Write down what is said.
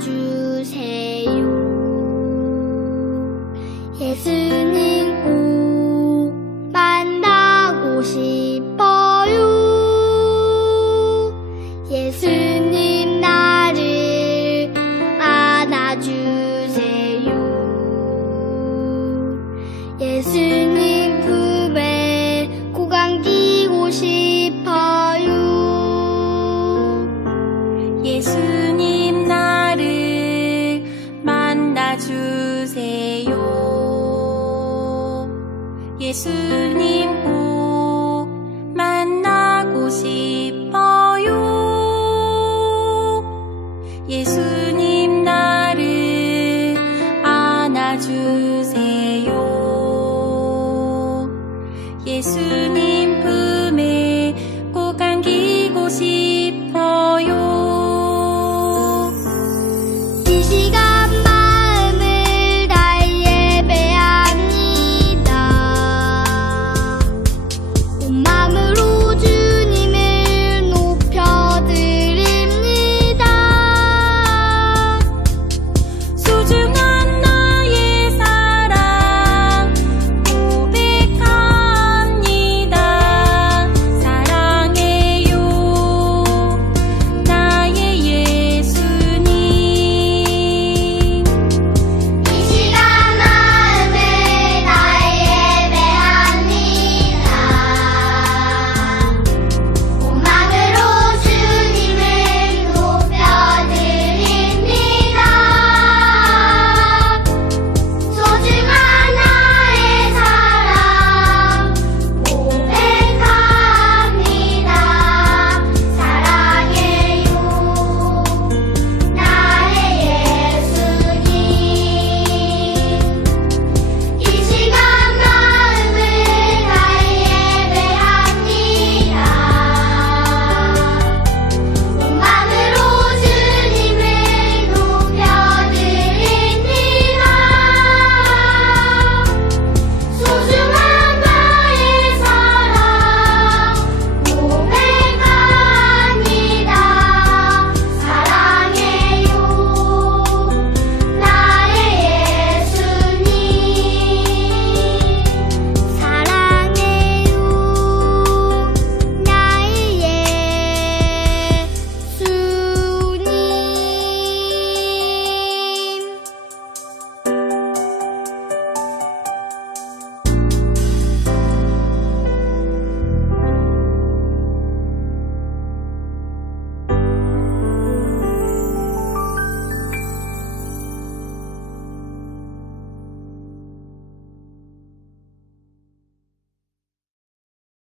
주세요. 예수님 꼭 만나고 싶어요. 예수님 나를 안아주세요. 예수님 품에 꼭 안기고 싶어요. 예수 예수님 꼭 만나고 싶어요. 예수님 나를 안아주세요. 예수님